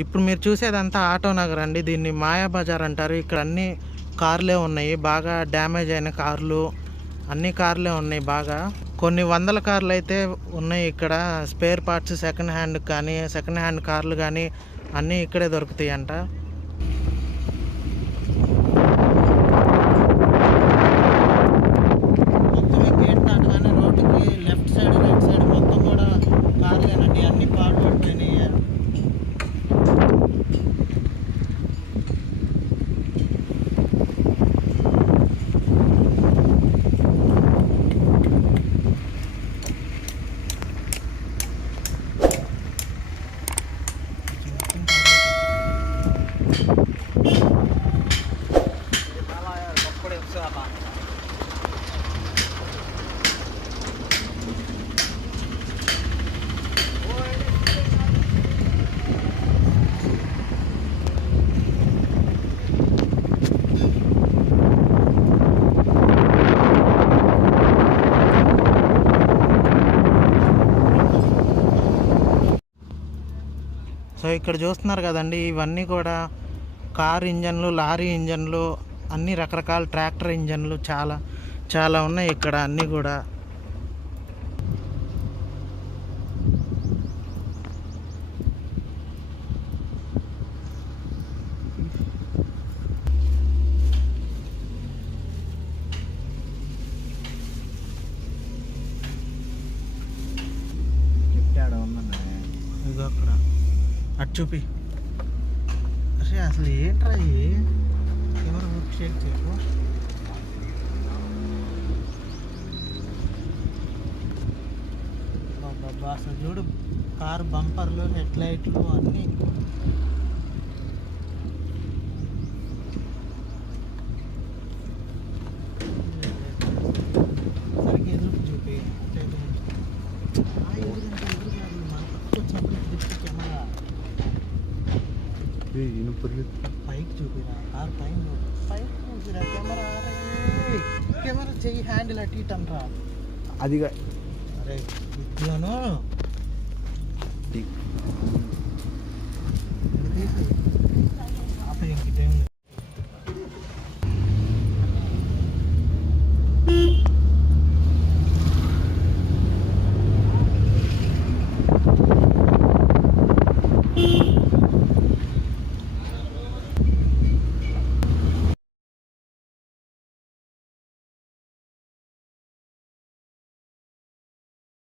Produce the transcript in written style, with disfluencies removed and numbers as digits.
ఇప్పుడు మీరు చూసేదంతా ఆటో నగర్ అండి. దీన్ని మాయా బజార్ అంటారు. ఇక్కడ అన్ని కార్లే ఉన్నాయి. బాగా డ్యామేజ్ అయిన కార్లు, అన్ని కార్లే ఉన్నాయి. బాగా కొన్ని వందల కార్లు అయితే ఉన్నాయి ఇక్కడ. స్పేర్ పార్ట్స్ సెకండ్ హ్యాండ్ కానీ, సెకండ్ హ్యాండ్ కార్లు కానీ అన్నీ ఇక్కడే దొరుకుతాయి అంట. మొత్తం ఈ గేట్ దాటగానే రోడ్డుకి లెఫ్ట్ సైడ్, రైట్ సైడ్ మొత్తం కూడా కార్లేనండి. అన్ని పాడు పడిపోయినాయి. సో ఇక్కడ చూస్తున్నారు కదండి, ఇవన్నీ కూడా కార్ ఇంజన్లు, లారీ ఇంజన్లు, అన్ని రకరకాల ట్రాక్టర్ ఇంజన్లు చాలా చాలా ఉన్నాయి ఇక్కడ అన్నీ కూడా. ఇదిగో అక్కడ అటు చూపి. అసలు అసలు ఏంట్రా ఇది? కెమెరా వర్క్ షేక్ చేయకు. బాబా అసలు చూడు, కారు బంపర్లు, హెడ్ లైట్లు అన్నీ. సరిగ్గా ఎదురు చూపి. పైకి చూపిరా, కారు పైన పైకి చూపిరా. కెమెరా కెమెరా చెయ్యి, హ్యాండిల్ అటు ఇటు అనరా. అదిగా అరే విద్యాను